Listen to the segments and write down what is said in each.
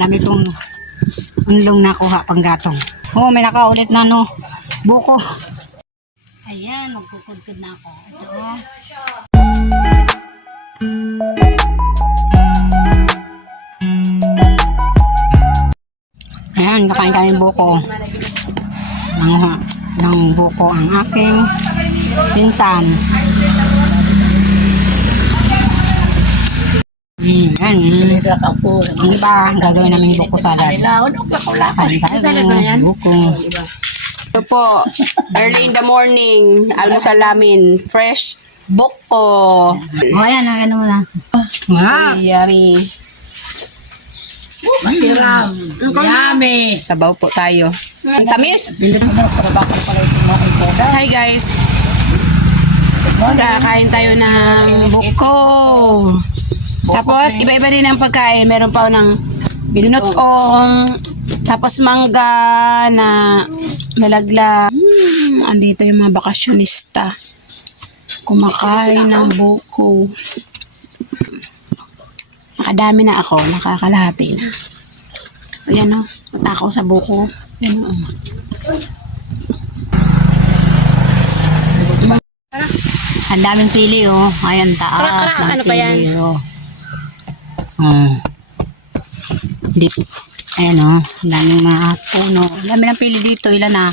Dami itong unlong nakuha pang gatong. Oh, may nakaulit na no. Buko. Ayan, magkukudkod na ako. Ito oh. Ayan, kakain kami buko. Ng buko ang aking pinsan. Yan. Ang iba, gagawin namin buko salad. Kain tayo. Buko. Ito po, early in the morning, almusal namin, fresh buko. O, ayan, ano mo na. Wow. Yummy. Masiram. Yummy. Sabaw po tayo. Ang tamis. Hi guys. Kakain tayo ng buko. Tapos, iba-iba din ang pagkain. Meron pa ng binutong, tapos mangga na malagla. Andito yung mga bakasyonista. Kumakain ng buko. Nakadami na ako. Nakakalahati na. Ayan o. Matakaw sa buko. Ayan o. Ang daming pili oh. Ayan, taas. Ano pa yan? Pili, oh. Dito. Ayan oh. Ang daming mga puno. Ang dami ng pili dito. Ilan na?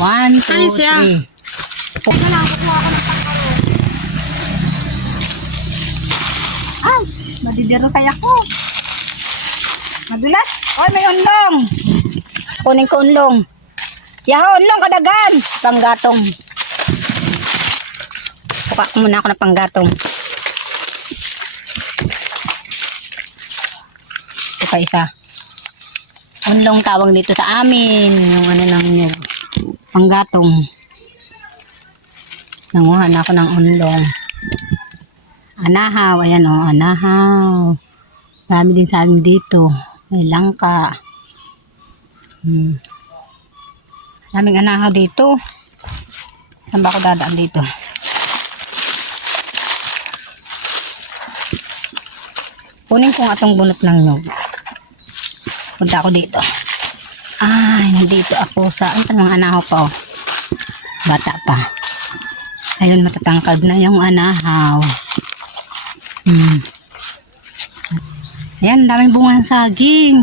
1, 2, 3. Ay! Madidiro saya ko. Madulas. Oh, may unlong. Kunin ko unlong. Yaho, unlong kadagan. Panggatong. Puka ko muna ako ng panggatong. Ito pa isa. Unlong tawag dito sa amin. Yung ano lang yun. Panggatong. Nanguha na ako ng unlong. Anahaw. Ayan o. Anahaw. Marami din sa amin dito. May langka. Maraming anahaw dito. Saan ba ako dadaan dito? Kunin ko nga itong bunot ng nyug. Punta ako dito. Ay, nandito ako sa ang anahaw pa oh. Bata pa. Ayun, matatangkad na yung anahaw. Ayan, daming bunga ng saging.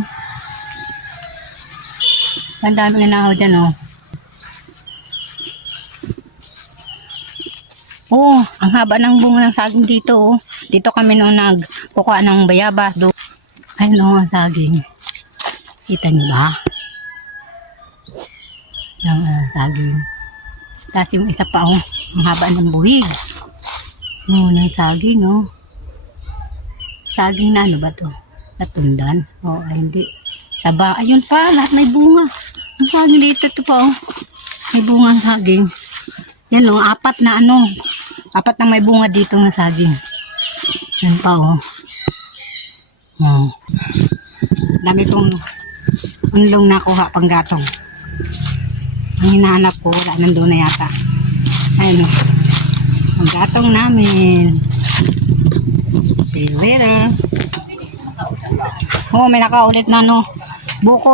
Ang daming anahaw dyan oh. Oh, ang haba ng bunga ng saging dito oh. Dito kami nung nagkukuha ng bayabas. Ayun oh, ang saging. Kita niyo ba? Yung saging. Tapos yung isa pa oh, ang haba ng buhig. Oh, ng saging oh. Saging na ano ba to? Natundan? Oh, ay hindi. Saba, ayun pa, lahat may bunga. Ang saging dito ito pa oh. May bunga ang saging. Yan oh, apat na ano. Apat na may bunga dito ng saging. Yan pa oh. Oh. Dami itong unlong nakuha pang gatong. Ang hinahanap ko, wala nandun na yata. Ayun oh. Ang gatong namin. See you later. Oh, may nakaulit na no. Buko.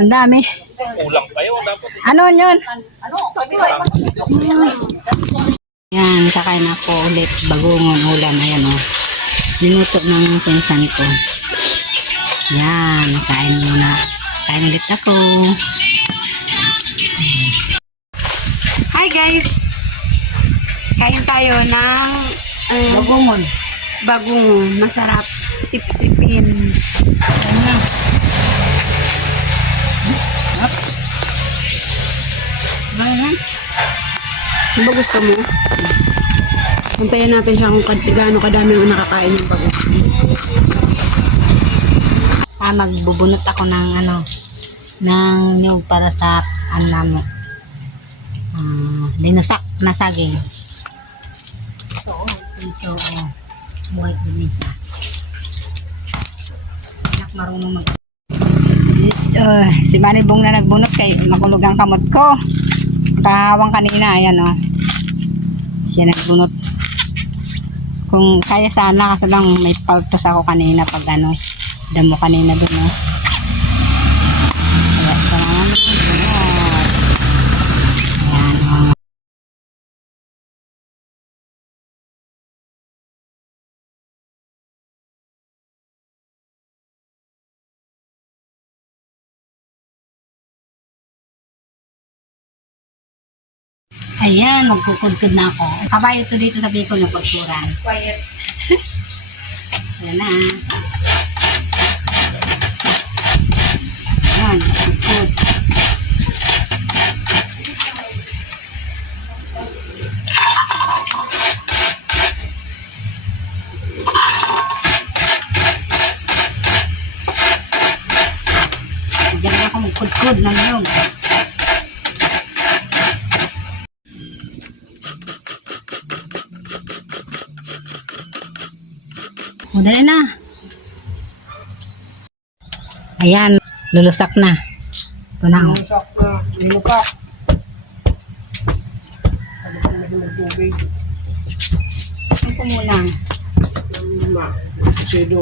Ang dami. Ano yun? Yan, kakain ako ulit bagungon ulam. Ayan o. Minuto ng pinsan ko. Yan, kain muna. Kain ulit ako. Hi guys! Kain tayo ng Bagungon. bagungon. Masarap. Sip-sipin. Ayan na. Ayan. Ano ba gusto mo? Puntayan natin siya kung gaano kadami ang nakakain ng bagungon. Magbubunot ako ng ano, ng nyug para sa anam. Dinusak na saging. Ito, buhay ko din siya. Anak marunong mag... si Manibong na nagbunot kay makulog ang kamot ko. Kahawang kanina, ayan o. Siya nagbunot. Kung kaya sana, kaso lang may paltos ako kanina pag ano, damo kanina dun o. Ayan, magkukudkud na ako. Kabayo to dito sa Bicol yung kulturan. Quiet. Ayan na. Ayan, magkukud. Diyan na ako magkudkud ng niyog. Madali na. Ayan, lulusak na. Ito na. Oh. Linupak. Ito muna. Sido.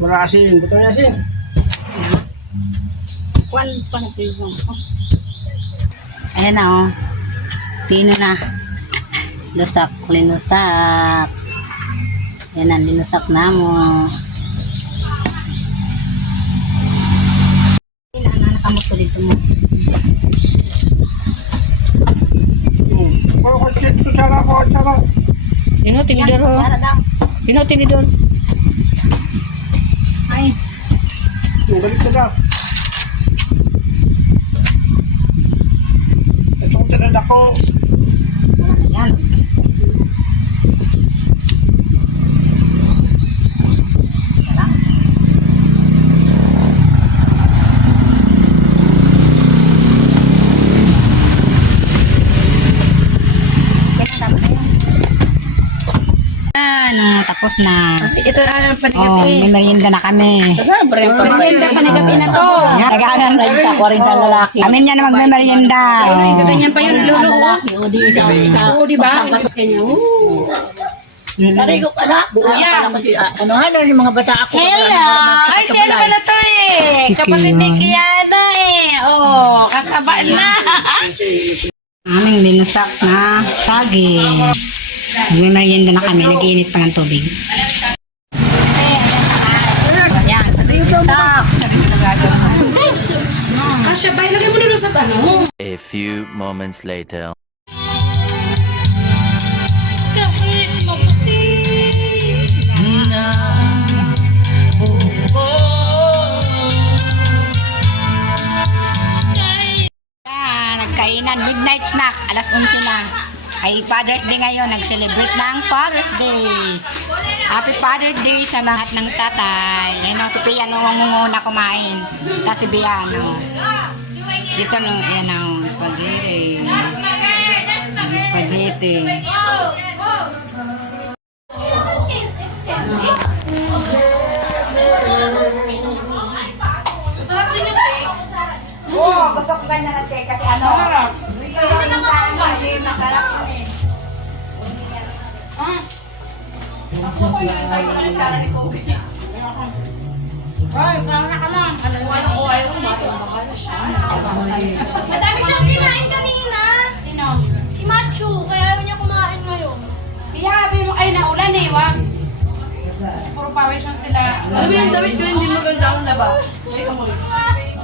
Wala asin. Buto niya asin. Kwan pa na piso. Ayan na oh. Pino na. Lusak, linusak. Ayan na, linusak na mo. Anak mo dito mo. Pero kasi ito sana ko. Sana. Dino, tinidor ho. Para daw. Dino, tinidor. Ay, Yung balik na. Itong tinad ako. yan. Tapos na. Ito na ang Oh, may merienda na kami. Merienda pa na gabi na to. Nagaanan. 40 lalaki. Kami niya na magme-merienda. Ganyan pa yung lulo. Oo, di ba? Sabi ko ka na. Buya. Ano yung mga bata ako. Hello! Ay, siya na pala to eh. Kapatid ni Kiana eh. Oh, kataba na. Aming binusak na saging. Magme-merienda na kami. Nag-iinit pa ng tubig. Ayan. Tak. Kasya ba? Ilagay mo na sa ano. A few moments later. Kahit maputi na Nagkainan. Midnight snack. Alas 11 na. Ay Father's Day ngayon. Nag-celebrate ng Father's Day. Happy Father's Day sa lahat ng tatay. Ayun o, si Piano ang muna kumain. Tapos si Biano. Dito no, yan o, spaghetti. Spaghetti. Oo, gusto ko ganyan na kasi ano. Masarap yun eh. Madami siyang kinain kanina. Sino? Si Machu, kaya ayaw niya kumain ngayon. Piyabi mo ay naulan eh, wag. Kasi puro pawis yung sila. Alam mo yung damit ko, hindi maganda ang laba.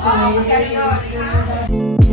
Oh, seryo.